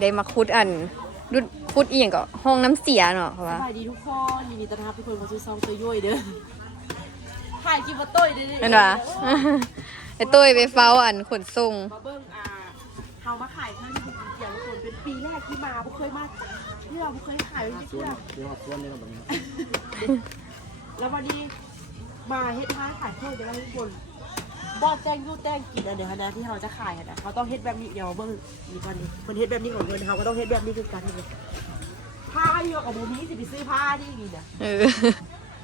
ได้มาคุดอันรุดคุดอีหยังก็ห้องน้ำเสียเนาะเขาสว่า บายดีทุกคนยินดีต้อนรับทุกคนเข้าสู่ซองตัวย่อยเด้อถ่ายคลิปมาต้อยเด้อเห็นปะ ไอ้ตุ้ยไปเฝ้าอันขนส่งมาเบิ่งอ่าเฮามาขายข้าวที่บุกเกียงทุกคนเป็นปีแรกที่มาบ่เคยมาที่เราบ่เคยขายเลยที่เราเดี๋ยวมาส่วนนี้เราแบบนี้แล้ววันนี้มาเฮ็ดท้ายขายถ้วยเดี๋ยวเราทุกคน บอกแจ้งยูแจ้งกินอันเดียวนะที่เราจะขายอะนะเขาต้องเฮ็ดแบบนี้เดี๋ยวเบิ่งอีกวันนี้คนเฮ็ดแบบนี้ของเงินเขาก็ต้องเฮ็ดแบบนี้คือกันเลยผ้าเยอะกับบูนี้สิไปซื้อผ้าที่นี่นะเออ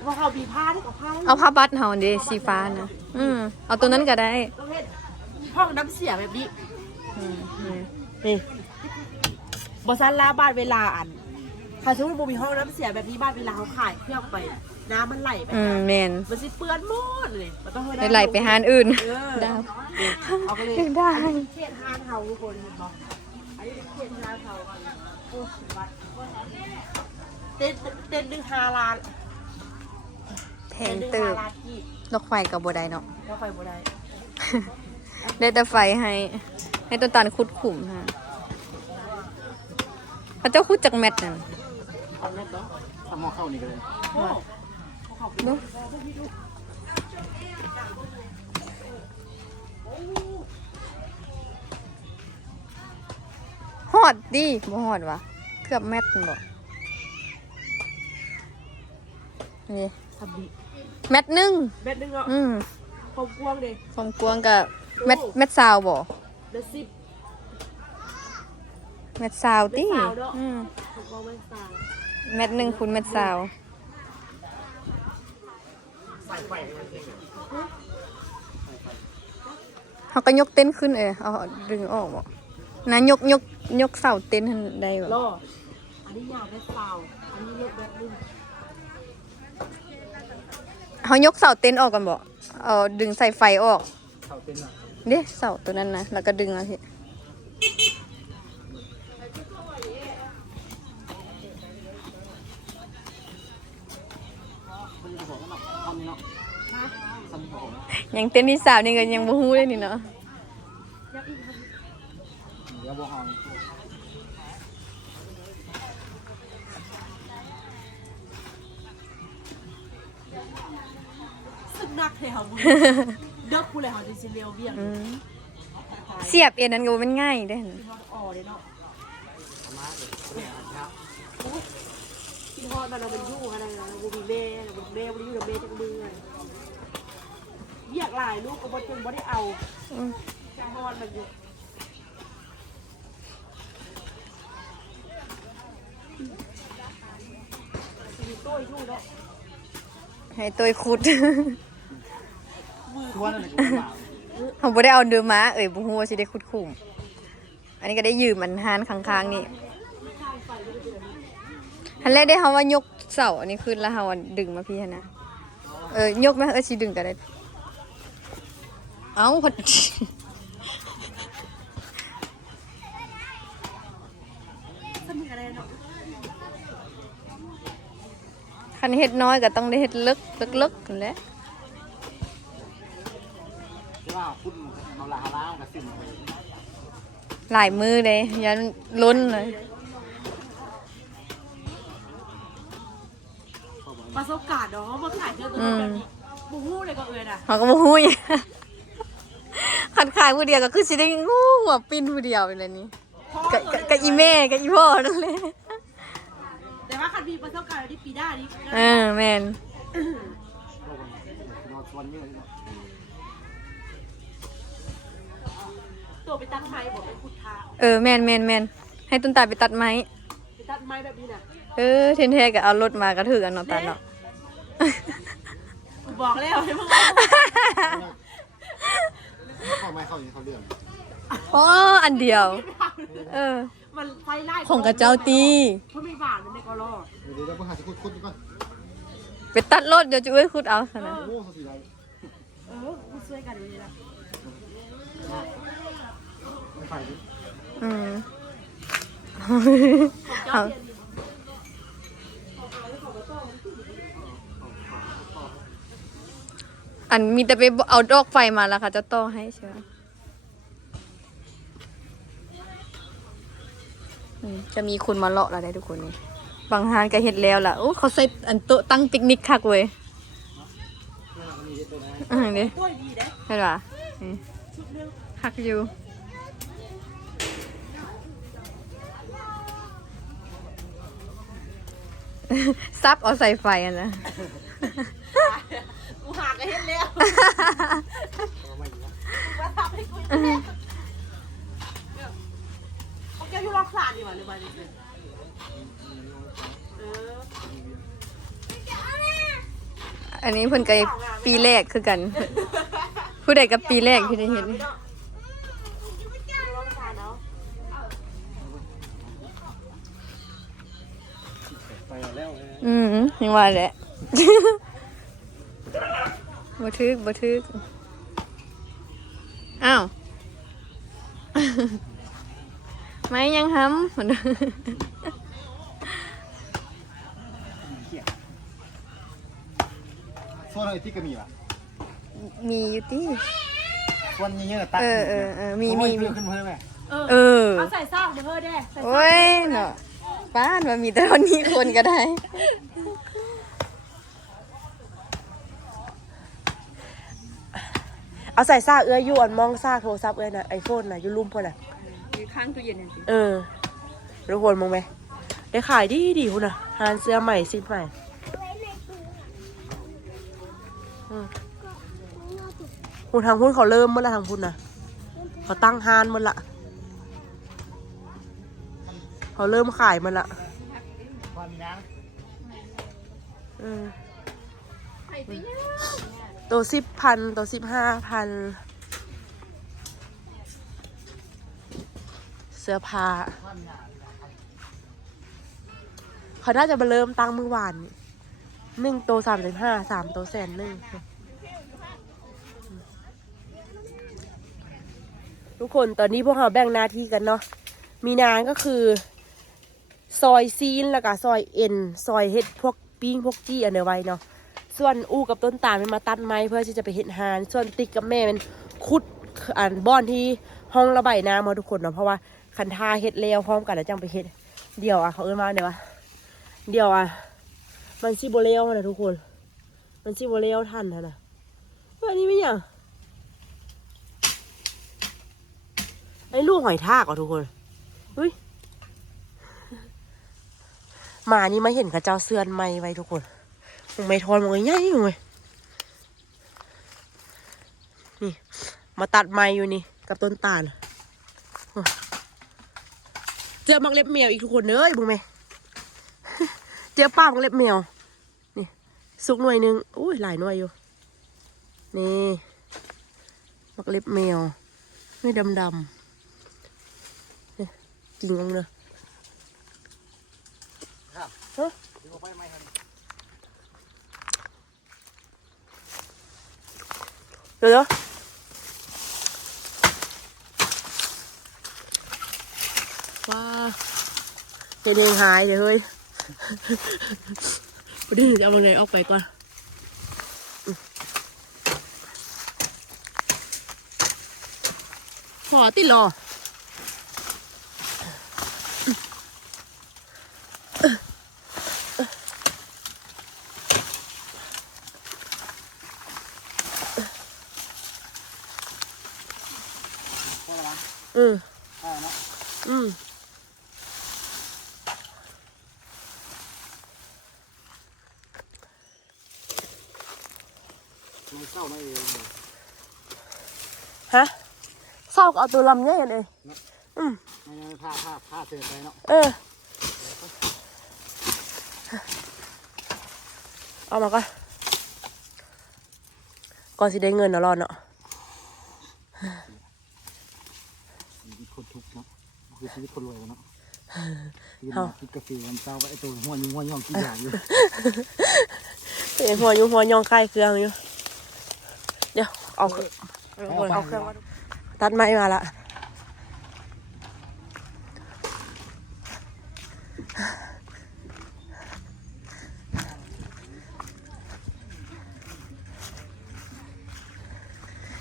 ว่าเขามีผ้าที่กับผ้าเอาผ้าบัตรเฮาเดสีฟ้านะอืมเอาตัวนั้นก็ได้ต้องเฮ็ดห้องน้ำเสียแบบนี้อืมนี่นี่บอสันลาบ้านเวลาอัน ถ้าสมมติบ่มีห้องน้ำเสียแบบนี้บ้านเวลาเขาขายเครื่องไป น้ำมันไหลไปอืมแมนมันสิเปื้อนหมดเลยมันต้องให้ได้ไหลไปหานอื่นเออได้เอาไปเลยได้อันนี้เขตฮานเขาทุกคนเห็นปะอันนี้เป็นเขตฮานเขาโอ้สุดวัดเต้นเต้นดึงฮาลานแพงเติบฮาลานที่ดอกไฟกับบ่ได้เนาะแล้วไฟบ่ได้ได้แต่ไฟให้ให้ต้นตาลคุดขุมฮะพระเจ้าคุดจากแมทนั่น ทำหม้อข้าวนี่ก็เลยโอ้ขอบคุณดูฮอดดิบ่ฮอดวะเกือบแมทนั่นบ่นี่สับบีแมทหนึงเบ็ดหนึงเนาะอืมความกว้างเลยความกว้างกับแมทแมทซาวบ่เบ็ดสิบแมทซาวติแมทซาวเนอะอืมความกว้างไม่ต่าง แมทหนึ่งคูณแมทซาวใส่ไฟให้มันเองเขาก็ยกเต้นขึ้นเออเอาดึงออกบ่นะยกยกยกเสาเต้นให้ได้บ่ล่ออันนี้ยาวเบ็ดเปล่าอันนี้เล็กเบ็ดหนึงเขายกเสาเต้นออกกันบ่เอาดึงใส่ไฟออกข้าวเต้นอะเด้เสาตัวนั้นนะแล้วก็ดึงเอาสิ มันจะบอกว่าเนาะทำนี่เนาะ ฮะ ทำนี่บอกว่า ยังเต้นที่สาวนี่ก็ยังบ่ฮู้เลยนี่เนาะยักอีกครับเดี๋ยวบอกหองสึกนักเลยค่ะมึงเด็กกูเลยค่ะดิซิเลียวเบี้ยงอืมเสียบเอ็นนั้นก็บ่แมันง่ายเด้หั่นกินฮอดอ่อเลยเนาะมาเลยเนี่ยครับกินฮอดมันเราเป็นยู่อะไรนะเรามีแม่เราเป็นแม่วันนี้อยู่กับแม่จังมือ เลยเรียกหลายลูกก็บ่จนบ่ได้เอาอืมกินฮอดมันอยู่มีโต้ยยู่เนาะให้ตัวขุดมือชวนอะไรกูมาเขาบ่ได้เอาเดือมาเอ้ยบ่ฮู้ว่าสิได้ขุดขุมอันนี้ก็ได้ยืมมันหานข้างๆนี่อันแรกได้เฮาว่ายกเสาอันนี้ขึ้นแล้วเฮาอะดึงมาพี่หั่นนะเออยกมาเออสิดึงก็ได้ เอ้าพอดีถ้ามีอะไรเนาะคันเฮ็ดน้อยก็ต้องได้เฮ็ดลึกลึกๆนั่นแหละที่ว่าพุ่นเอาลาฮาร่ากับสิ่งไปหลายมือเลยยันล้นเลยประสบการณ์เนาะมาขายเจอตัวนี้แบบนี้บูฮู้เลยก็เอ่ยน่ะเขาก็บ่ฮู้อีก คันขายผู้เดียวก็คือสิได้งูหัวปิ้นผู้เดียวเลยนี่เพราะกะว่ากะกะอีแม่กะอีพ่อนั่นแหละแต่ว่าคันมีประสบการณ์ที่ปีหน้านี้เออแม่นนอนชวนเยอะเลยตัวไปตั้งไม้บอกเป็นขุดทาเออแม่นแม่นแม่นให้ต้นตาลไปตัดไม้ไปตั้งไม้แบบนี้น่ะเออเทนเทก็เอารถมากระถือกันเนาะตาลเนาะบอกแล้วให้มึง เข้าไม่เข้าอย่างนี้เขาเรื่องอ๋ออันเดียว เออ มันไฟไล่ของกับเจ้าตี เพราะไม่บาดมันในกอรอเดี๋ยวเดี๋ยวเพิ่งหาสิคุดคุดก่อนไปตัดรถเดี๋ยวจะเอ้ยคุดเอาซะนะโอ้สสีไรเออกูช่วยกันเลยนะไม่ไฟดิอืม เจ้าเทียน อันมีแต่ไปเอาดอกไฟมาแล้วค่ะจะต่อให้ใช่ไหมอืมจะมีคนมาเลาะเราได้ทุกคนนี่บางฮานก็เห็ดแล้วล่ะโอ้เขาใส่อันโต๊ะตั้งปิกนิกคักเว้ยอ่านี่กล้เห็นปะคักอยู่ซับเอาใส่ไฟอะนะ หากันเฮ็ดแล้วมาทำให้กูเฮ็ดเขาแก้วอยู่รอบสานดีกว่าหรือว่านี่เอออันนี้เพิ่นก็ปีแรกคือกัน ผู้ใดกับปีแรกที่ได้เห็นไปแล้ว อืมยังว่าแหละ บ่ทึกบ่ทึก อ้าว ไม่ยังห้ำส่วนอะไรที่ก็มีป่ะมีอยู่ที่ส่วนเยอะๆตัดเออเออเออมีมีมีขึ้นเพิ่มไหมเออเออเอาใส่ซากมาเฮ้อได้ใส่ซากโอ้ยเนาะป้านว่ามีแต่ตอนนี้คนก็ได้ เอาใส่ซากเอื้อยอยู่อันมองซากโทรศัพท์เอื้อยน่ะไอโฟนน่ะอยู่ลุ่มพ่นน่ะ อยู่ข้างตู้เย็นนั่นสิเออทุกคนมองไหมได้ขายดีดีคุณน่ะหานเสื้อใหม่ซิดใหม่อืมคุณทางพุ่นเขาเริ่มเมื่อไรทางพุ่นน่ะเขาตั้งฮานหมันละเขาเริ่มขายหมันละความมีน้เออ ตัวสิบพันตัวสิบห้าพันเสื้อผ้าเขาน่าจะมาเริ่มตั้งเมื่อวานหนึ่งตัวสามสิบห้าสามตัวแสนหนึ่งทุกคนตอนนี้พวกเราแบ่งหน้าที่กันเนาะมีนางก็คือซอยซีนแล้วก็ซอยเอ็นซอยเฮ็ดพวกปิ้งพวกจี้อันเดียวไว้เนาะ ส่วนอูกับต้นตาลมันมาตัดไม้เพื่อที่จะไปเฮ็ดหาน ส่วนติ๊กกับแม่เป็นขุดอันบ้อนที่ห้องระบายน้ำมาทุกคนเนาะเพราะว่าคันทาเฮ็ดแล้วพร้อมกันแล้วจังไปเฮ็ดเดี๋ยวอะเขาเอิ้นมาเดี๋ยวอะเดี๋ยวอะมันสิบ่แล้วนะทุกคน มันสิบ่แล้วทันนะนะเฮ้ยอันนี้ไม่หยังไอ้ลูกหอยทากอะทุกคนเฮ้ยหมานี่ม่เห็นกับเจ้าเสือนไม่ไว้ทุกคน ไม่ทอนมึงง่ายๆมึงเลยนี่ มาตัดไม้อยู่นี่ กับต้นตาลเจอมักเล็บแมวอีกทุกคนเอ้ยบุ้งไหมเจอป้ามักเล็บแมวนี่ สุกหน่วยหนึงอุ้ยหลายหน่วยอยู่ นี่มักเล็บแมวไม่ดำดำนี่จริงจังเลยำดูไปไหมครับ เดี๋ยวเดี๋ยวว้าเห็นเองหายเดี๋ยวเฮ้ย วันนี้จะเอาบังไงออกไปก่อนอืมขอติดรอ พอแล้วมั้ง อืม พอแล้วเนาะ อืม มัน เศร้าไม่เองฮะเศร้าก็เอาตัวลำเนี่ยเลยไม่ผ้าผ้าผ้าเสร็จไปเนาะเออเอามาก่อนก่อนสิได้เงินเนาะรอดเนาะชีวิตคนทุกข์เนาะคือชีวิตคนรวยเนาะกินกินกาแฟวันเช้าไอ้ตัวหัวยิงหัวย่องกินอย่างอยู่เห็นหัวอยูหัวยองไข่เครื่องอยู่ เดี๋ยวเอาเครื่องเอาเครื่องมาดูตัดไม้มาละ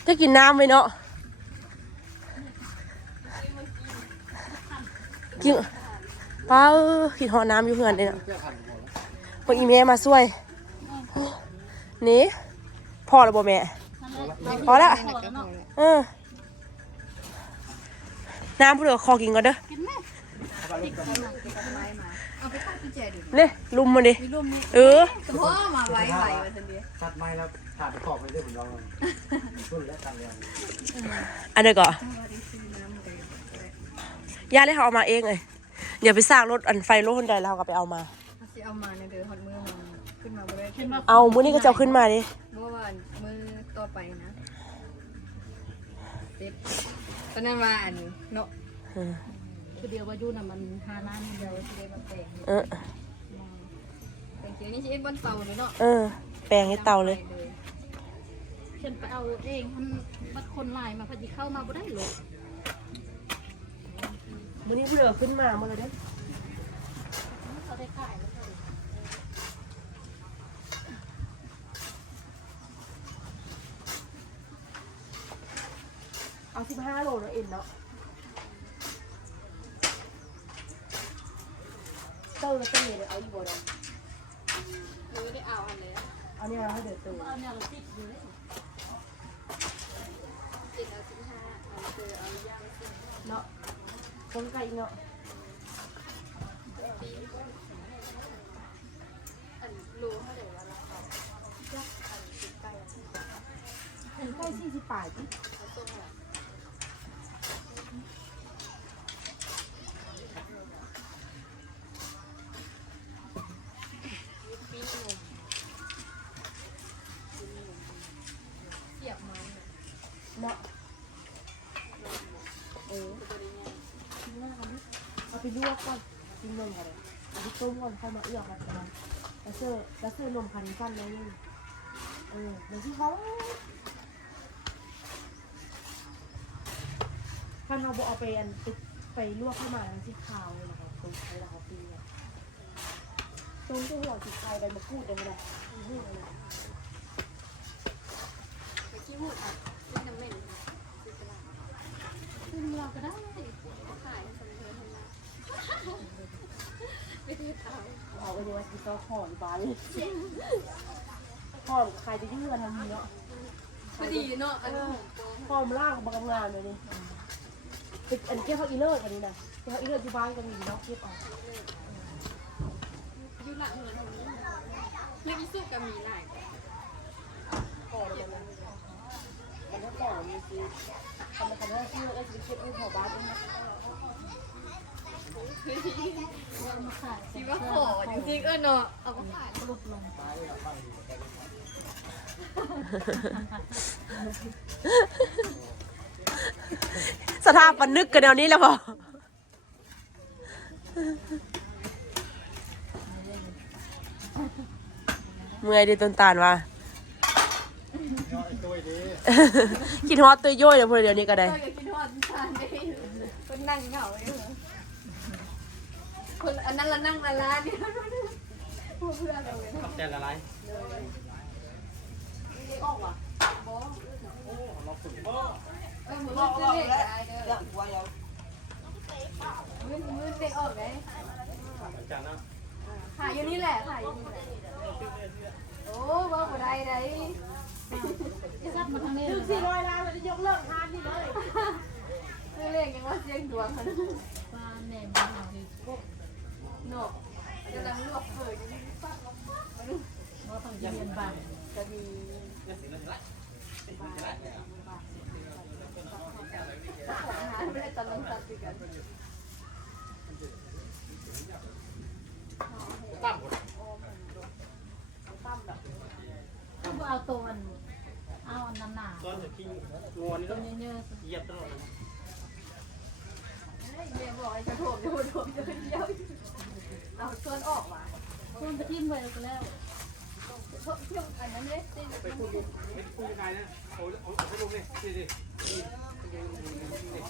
จะกินน้ำไหมเนาะกินป้าเอ้ยขีดหอน้ำอยู่เหือนเลยเนาะเพิ่งอีเมลมาช่วยนี่พอแล้วบ่แม่ พอละเออน้ำผู้เหลือคอกินก่อนเด้อเอาไปตั้งกุญแจดิเนี่ยลุมมันดิมีร่มนี่เออแต่พ่อมาไว้ไว้มาทันทีชัดไหมแล้วถ่ายไปขอบไปได้ผมลองรุ่นและกันเลยอันเดียวก่อนยาเลยเขาเอามาเองเลยเดี๋ยวไปสร้างรถอันไฟรถคนใดแล้วเขาก็ไปเอามาเอาสิเอามาในเดือฮอดมือมันขึ้นมาบ่ได้ขึ้นมาเอามื้อนี้ก็จะเอาขึ้นมาดิเพราะว่ามือ ต่อไปนะเด็ดตอนนั้นว่าอันเนาะเออคือเดียวว่าอยู่น่ะมันหาน้ำเดี๋ยวสิได้มาแต่งเออแต่งเขียวนี่สิเอ็ดบนเตาเลยเนาะเออ แปลงให้เตาเลยฉันไปเอาเองมันบัดคนหลายมาพอดีเข้ามาบ่ได้หรอกมื้อนี้ผู้เหลือขึ้นมาเมื่อไรเด้เขาได้ขายแล้วก็ เอา สิบห้าโลแล้วเอ็นเนาะเตอร์เตอร์เลยเอาอีกบ่เนาะเออได้เอาอันเลยเอาเนี่ยให้เดือดตัวเอาเนี่ยเราติดอยู่เลยเจ็ดเอาสิบห้าเอาเจอเอาย่างสิเนาะต้มไก่เนาะอันรู้เท่าไหร่ละราคาต้มไก่สี่สิบแปดเขาส่งอะมีนมเสียบไม้เนี่ย เนาะ เออตัวนี้ไง เอาไปลว ก่อนกินนมก่อนเลยเอาไปต้มก่อนค่อยมาเอือกมันกันแล้วเสื้อแล้วเสื้อนมพันสั้นเลยนี่เออเดี๋ยวที่เขาถ้าเราบอกเอาไปอันไปไปลวกให้มาแล้วที่ขาวเลยนะครับตรงใช้เราปีเนี่ยตรงที่หัวจิตใจใบมะกรูดเลยนะนี่เลยไปขี้หูดอะเล่นน้ำเหม็นซื้อตลาดคือเราก็ได้ เขาขายให้คนเธอทำนะไม่ได้ เอาไปเลยว่าที่เขาหอมไปหอมใครจะยื่นทำเนาะพอดีเนาะอันหอมล่างบางงานเลยนี่เป็นอันเก็บเขาอีเลิศอันนี้นะเก็บเขาอีเลิศที่บ้านก็มีเนาะเก็บออกอยู่หลังเหินตรงนี้เรื่องอีสุกก็มีหลายก่อนมันมันก็ก่อนมีคือทำมาทำให้ชื่อแล้วจะเก็บให้แถวบ้านด้วยนะ คิดว่าขอจริงๆเออเนาะเอามาขายลดลงสถาปนึกกันเดี๋ยวนี้แล้วพอเมื่อยดิต้นตาลว่ะย่อยตัวดีคิดฮอตตัวย่อยเดี๋ยวพอเดี๋ยวนี้ก็ได้ ก็อยากกินทอดทานได้คนนั่งเหงาเลยเหรอ คนอันนั้นละนั่งละลาเนี่ยพวกเพื่อนเราเลยขับแต่ละไรออกว่ะบอเออมือจะเล่นได้เด้อมือมือเด็กออกเลยจานนะขายอยู่นี่แหละขายอยู่นี่แหละโอ้บอกบ่ได้ได้ซับมาทางนี้ถึงสี่ร้อยล้านเราจะยกเลิกทานนี่เลยซื้อเลขยังว่าเสียงดวงมันปลาแหนมบ้านเราดิเนาะกำลังลวกเปิดอยู่นี่ฟังแล้วว่าต้องเรียนบ้านจะมีของหาไม่ได้ตอนนั้นตัดสิกันตั้มหมดคือเอาตัวอันเอาอันนั้นหนาตอนจะทิ้งงวนนี่ตัก็เยอะๆเหยียบตลอดเลยแมียบอกไอ้กระโถมจะโดมจะเดียว เอาส่วนออกมาๆคนไปทิ้งไว้แล้วก็แล้วเที่ยวอันนั้นเลยไปคุยอยู่ไม่คุยยังไงนะเอาเอาเอาให้ลงนี่ดิดินี่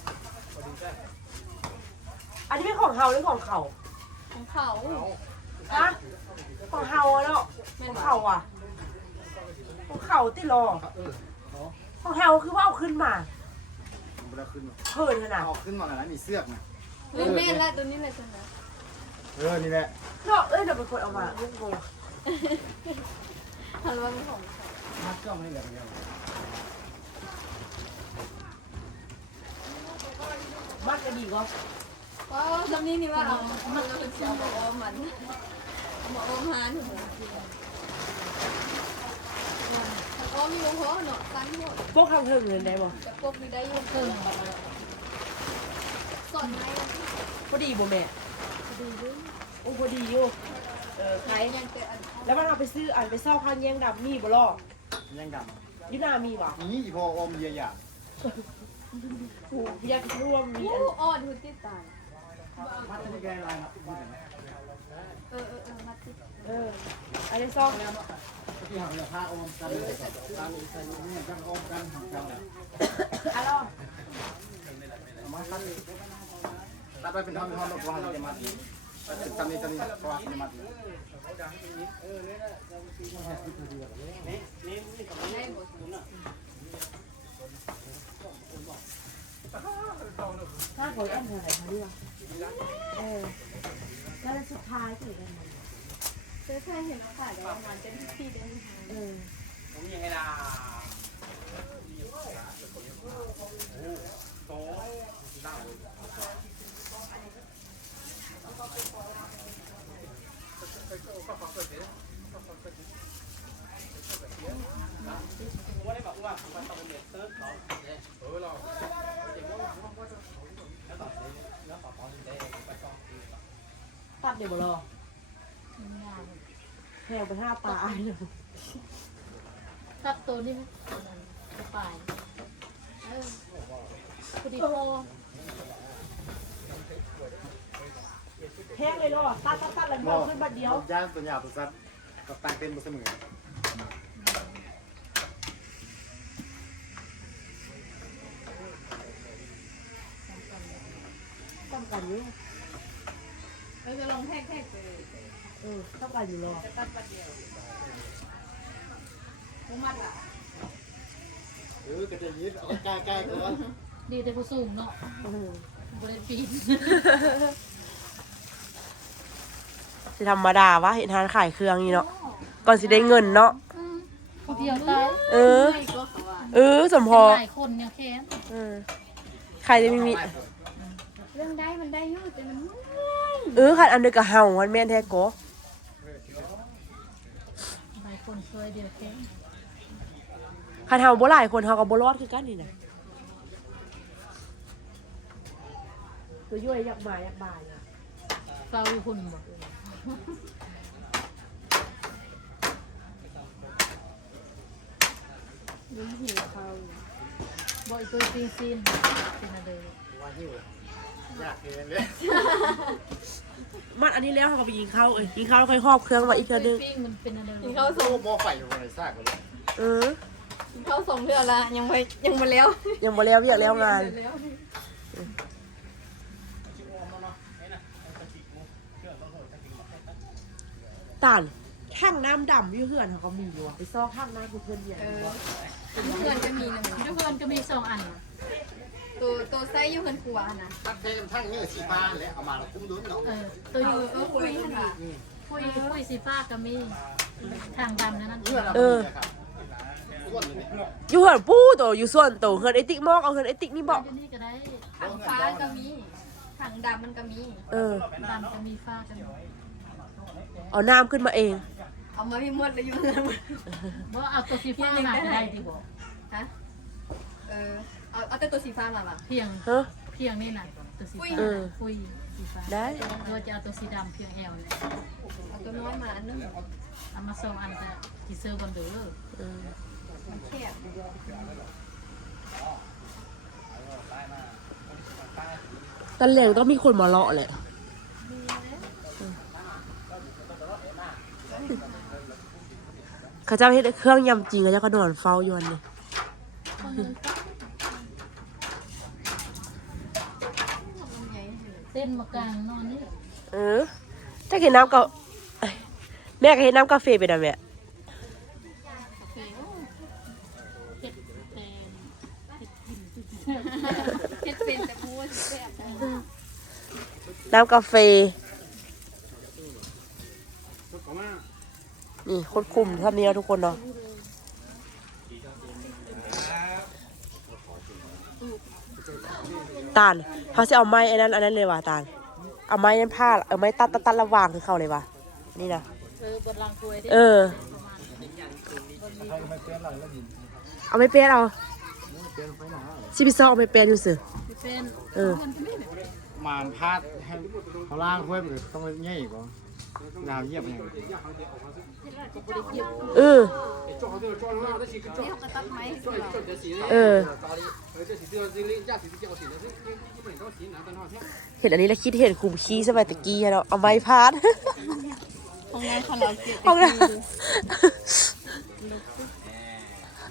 อันนี้เป็นของเฮาหรือของเขาของเขาฮะของเฮาเนาะของเขาอะของเขาติรอของเฮาคือว่าเอาขึ้นมาเวลาขึ้นเพิ่นขนาดเอาขึ้นมาแล้วมีเสื้อกนะเล่นเล่แล้วตัวนี้เลยตัวนั้ เออ นี่แหละเนาะเอ้ยเดี๋ยวเป็นคนเอามาเรื่องโบฮัลโหลมีของมัดกล้องนี่แหละเป็นยังไงมัดก็ดีก็ว้าวจำนี้นี่ว่าเอามันก็เป็นเสียวบอกว่ามันบอกว่าหาหนูอ๋อมีวงหัวเนาะตั้งหมดพวกทางเทิงเงินได้บ่จะพวกนี้ได้ยังเกินสอนให้พอดีบ่แม่ โอ้พอดีอยู่เออใครยังเกิดอันแล้วมันเอาไปซื้ออันไปเศร้าข้างแย่งดำมีบ่ล่อยังดยุนามีบ่ำนี่อีพออมเยียอย่างผูกอยากร่วมมีอัน ผู้อ่อนหุ่นติดตายมัดที่แกอะไรนะเออเออเออมาติดเอออันนี้ซ่องที่หางเนี่ยผ้าอมกันเลยตามใส่เนี่ยจังอมกันจังอะล่อมาคัน ตัดไปเป็นท่อนๆแล้วก็หันจะมัดเป็นตำนี้ตำนี้เพราะว่าจะมัดได้หมดถ้าขออันเท่าไหร่คะเนี่ยเออแล้วสุดท้ายคือกันเจอใครเห็นเราขายแล้วมันเป็นที่เดินทางเออตัด เดี๋ยวบ่รอแถวไปห้าตาเลยตัดตัวนี้จะไปเออพอดีโตแห้งเลยเนาะตัดตัดตัดแล้วมันขึ้นบัดเดียวย่านตัวยาวตัวสั้นกับตังเต็มเสมอต้องกันอยู่ เราจะลองแท็กแท็กไปเออต้องกันอยู่รอจะตัดปัดเดียวมุมัดล่ะเออกระจะยิดเอาใกล้ใกล้ตัวดีแต่ผู้สูงเนาะเออบริปีนสิธรรมดาวะเห็นทานขายเครื่องนี่เนาะก่อนสิได้เงินเนาะผู้เดียวตายเออ ไม่ก็เขาว่าเออ สมพอหลายคนเนี่ยแค้นเออใครจะไม่มี เรื่องได้มันได้อยู่แต่มันเออขัดอันเดียวกับเฮาวันแม่นแท้โกหลายคนเคยเดียวแค้นขัดเฮาบ่หลายคนเฮาก็บ่รอดคือกันนี่นะตัวย่อยอยากบ่ายอยากบ่ายอะเฝ้าอยู่คนบอกยิ้มหิวเขาบอกอีกตัวซีซีนเป็นอะไรว่าหิวอยากเห็นเลย มันอันนี้แล้วเฮาก็ไปยิงข้าวเอ้ยยิงข้าวแล้วค่อยครอบเครื่องมาอีกเทื่อนึงปิ้งมันเป็นอะไรกินข้าวส่โอ้งหม้อไฟอยู่ในซากเลยเออ กินข้าวส่งเพื่อละยังไม่ยังมาแล้วยังบ่แล้วเวียกแล้วงานแล้วต่านข้างน้ำดำอยู่เฮือนเฮาก็มีอยู่อะไปซอกข้างน้ำคือเพิ่นเนี่ยเออเพื่อนจะมีนะทุกคนก็มีสองอัน ตัวตัวไส้อยู่เพื่อนครัวนะตัดเต็มทั้งนี้สีฟ้าแล้วเอามาแล้วคุ้มดุนเนาะเออตัวเออยู่อเออคุยกันค่ะคุยคุยสีฟ้าก็มีทางดำนั่นเพื่อเราเออส่วนนี้อยู่เฮือนปู้โตอยู่ส่วนโตเฮือนไอติ๊กมอกเอาเฮือนไอติ๊กนี่บอกที่นี่ก็ได้ถังฟ้าก็มีถังดำมันก็มี เออ ดำก็มีฟ้ากันเอาน้ำขึ้นมาเอง เอามาพี่มดเลยอยู่เงินบ่เอาตัวสีฟ้ามาก็ได้ดีบ่ฮะเออ เอาเอาแต่ตัวสีฟ้ามาป่ะ เพียงฮะ เพียงนี่น่ะตัวสีเอฟ้าอคุยสีฟ้าได้ เราจะเอาตัวสีดำเพียงแอลเนี่ยเอาตัวน้อยมาอันนึงเอามาสองอันจะที่ซื้อกันเด้อเออมันแคบตอนแรกต้องมีคนมาเลาะแหละเขาเจ้าเฮ็ดเครื่องยำจริงเขาเจ้าก็นอนเฝ้าอยู่อันนี้เ้นมากลางนอนนี่เออจะเห็นน้ำก็แม่ก็เห็นน้ำกาแฟไปนะแม่าแม่น้ำกาแฟนี่คนคุมท่านี้ล้ทุกคนเนาะตาล เขาจะเอาไม้อันนั้นอันนั้นเลยว่ะตาลเอาไม้นั้นผ้าเอาไม้ตัดตัดตัดระหว่างคือเขาเลยว่ะนี่นะเออ เอาไม่เป็นเอาชิบิซอเอาไม่เป็นอยู่สิเออมานพาดให้เขาล่างถ้วยไปเลยต้องง่ายอีกว่ ดาวเยียบยังเออเออเห็นอันนี้แล้วคิดเห็นคุมขี้สมัยตะกี้เนาะเอาไม้พาดห้องน้ำคาราโอเกะเอาละ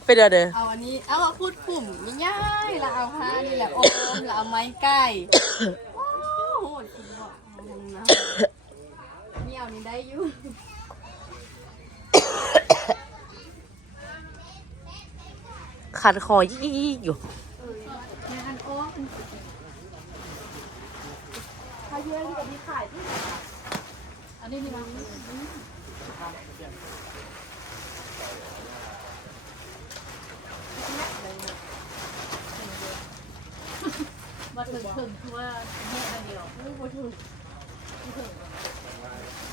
เป็นอะไรเอาอันนี้เอาพูดปุ่มง่ายๆล้วเอาผ้านี่แหละโอมล้วเอาไม้ใกล้โอ้โห น้ำนี่เอานี่ได้อยู่ขันคอยี่ๆอยู่ในอันโอ้เป็นถ้าเยอะที่กับที่ขายที่อันนี้นี่มั้งมาถึงถึงคือว่าแม่อันเดียวลูกมาถึง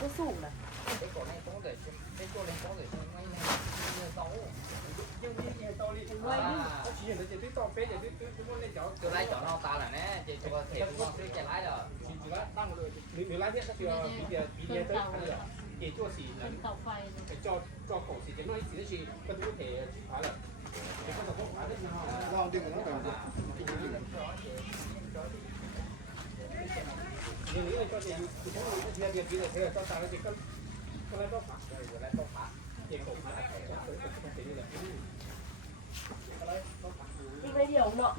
ก็สูงนะไอ้ก่อนไอ้ต้องเดือดไอ้ก่อนไอ้ต้องเดือดไม่ไม่เดือดโตยังยังยังโตเลยไม่เขาชี้เห็นแต่ที่โตเป๊ะแต่ที่ที่ที่มันเล่นจ่อจะไล่จ่อนอกตาแหละแน่จะจะเทปมันซื้อจะไล่เหรอชี้จะไล่ตั้งเลยหรือหรือไล่เนี่ยก็คือปีเดียวปีเดียวเท่าไหร่เกี่ยวกับสีนั้นไอ้จ่อจ่อของสีจะน้อยสีนั่นชี้ก็ทุกเทปชี้ผ่านเลยลองดึงมันต้องไป อีกไม่เดียวเนาะ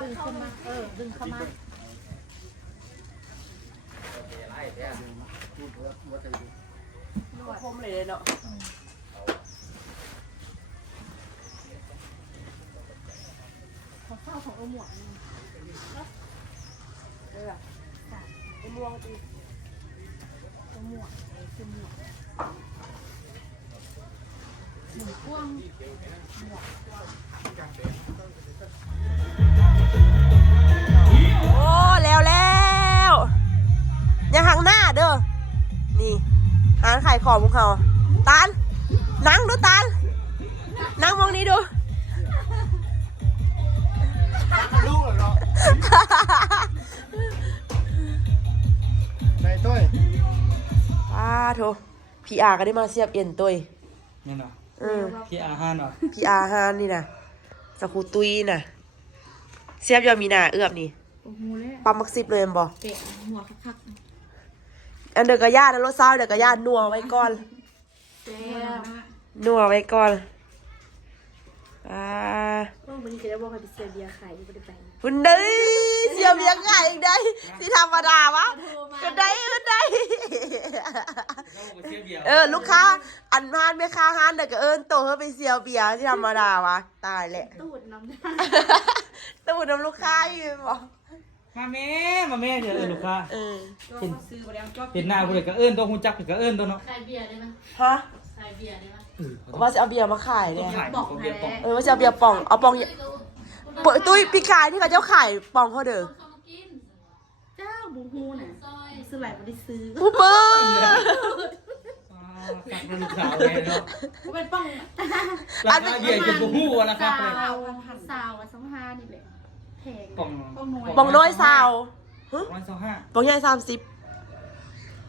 ดึงขึ้นมา เออ ดึงเข้ามาคมเลยเนาะ ของเอหมวกนี่เออไอ้ม่วงตีเอหมวกเอาคือหมวกหมุนพ่วงโอ้แล้วแล้วอย่าหังหน้าเด้อนี่หานขายของพวกเขาตาลนั่งดูตาลนั่งมองนี้ดู ลูกเหรอในถ้วยอ้าโถพี่อาก็ได้มาเสียบเอ็นตัวนี่เนาะเออพี่อาหารเนาะพี่อาฮานนี่นะสกูตุยน่ะ เสียบยอมีหนาเอือบนี่ปั๊มมักซิบเลยแม่นบ่เตะหัวคักอันเดอร์กระยานะรถเศร้าเดอร์กระยานัวไว้ก่อนๆแซ่บนัวไว้ก่อน อ่าวันนี้ก็จะบอกให้ไปเสียเบียร์ขายอยู่ไม่ได้ไปคุณได้เสียบเลี้ยงไก่อีกได้ที่ธรรมดาวะก็ได้ก็ได้ เออลูกค้า อันฮานแม่ค้าฮานเด็กก็เอิญโตเฮาไปเสียเบียร์ที่ธรรมดาวะตายแหละตูดน้ำหน้าตูดน้ำลูกค้าอยู่บ่มาแม่มาแม่เดี๋ยวเอิ้นลูกค้าเออเห็นเห็นหน้าผู้ใดก็เอิ้นตัวฮู้จักก็เอิ้นตัวเนาะขายเบียร์ได้ไหมฮะขายเบียร์ได้ไหมเออ ว่าจะเอาเบียร์มาขายเนี่ยขายของเบียร์ปองเออว่าจะเอาเบียร์ป่องเอาป่องเปิดตุ้ยพี่กายที่เขาเจ้าขายป่องเขาเด้อเข้ามากินเจ้าบูฮูน่ะซอยซื้อหลายไม่ได้ซื้อผู้เปิ้ลอ่าฝากลูกสาวเลยเนาะก็เป็นป้องราคาเบียร์จะบ่ฮู้ว่าราคาสาเท่าไหร่วสาวสองห้านี่แหละแพงกล่องป้องน้อยป่องน้อยสาวร้อยสองห้าป่องใหญ่สามสิบ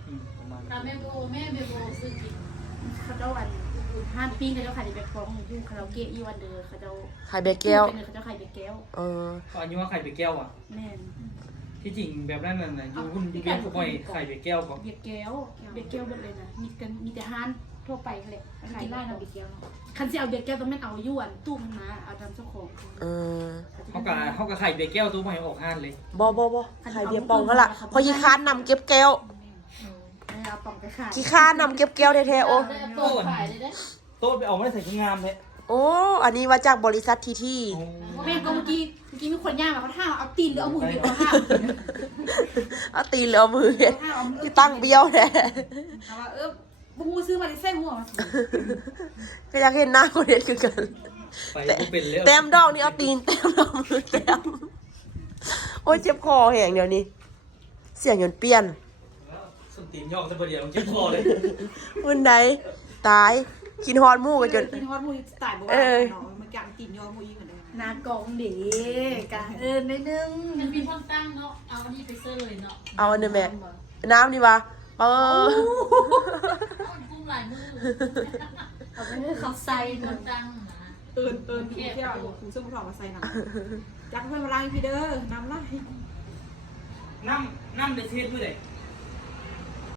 อืมประมาณตามแม่โบแม่เบโบซื้อกินเขาเจ้าอัน ห้านปิ้งเขาเจ้าขายในแบกฟองอยู่คาราโอเกะอีวันเดอร์เขาเจ้าขายเบเกล เป็นเขาเจ้าขายเบเกลเออก็อันนี้ว่าไข่ไปแก้วอะ แม่นที่จริงแบบนั้นน่ะอยู่หุ้นอยู่เบียร์พวกไอ้ไข่ไปแก้วก็เบเกลเบเกลหมดเลยนะมีกันมีแต่ห้านทั่วไปเขาแหละมันกินได้เนาะบิดเกียวเนาะคันสิเอาเบียร์แก้วต้องแม่นเอายวนตู้มันมาเอาทำเจ้าของเออเขากะเขากะไข่เบแก้วตู้มาให้ออกห้านเลยบ่บ่บ่ขายเบียร์ปองก็ล่ะเพอยี่ค้านนำเก็บแก้วเออเอาป่องไปขาย ขี้ค้านนำเก็บแก้วแท้ๆโอ้ ได้เอาตัวขายเลยเด้อ โต๊ะไปออกไม่ได้ใส่ชุดงามเลยโอ้ อันนี้มาจากบริษัททีที่แม่งก็เมื่อกี้เมื่อกี้มีคนย่างมาเขาท่าเอาตีนหรือเอามือเบียร์เขาท่าเอาตีนเหลือมือเห็นท่าเอามือที่ตั้งเบี้ยวแท้เอาว่าเออบุ้งซื้อมาได้ใส่หัวมาสิก็อยากเห็นหน้าคนเห็นคือกัน ไปกูเป็นแล้วแต้มดอกนี่เอาตีนแต้มดอกมือแต้มโอ้ยเจ็บคอแหงเดี๋ยวนี้ เสียงหยนเปลี่ยนส้นตีนย่องซะบ่เดียวเจ็บคอเลยมื้นใดตาย กินฮอดหมูกันจน กินฮอดมูตายบ่เอว่าอเนาะมันกางตีนยอมูอีกเหมือนเดิมนากองเด็กะเออในนึงมันมีคนตั้งเนาะ เอาอันนี้ไปเสื้อเลยเนาะเอาอันนี้แม่ น้ำนี่วะเออเอากุ้งหลายมือเอาไปให้เขาใส่เป็นคเนาะนตั้งนะ เอินเอินพี่เที่ยวคุณซึ่งผู้ถอดมาใส่หนังจักเพื่อนมาล้างพี่เด้อน้ำลายน้ำน้ำเดซเทสด้วยเลย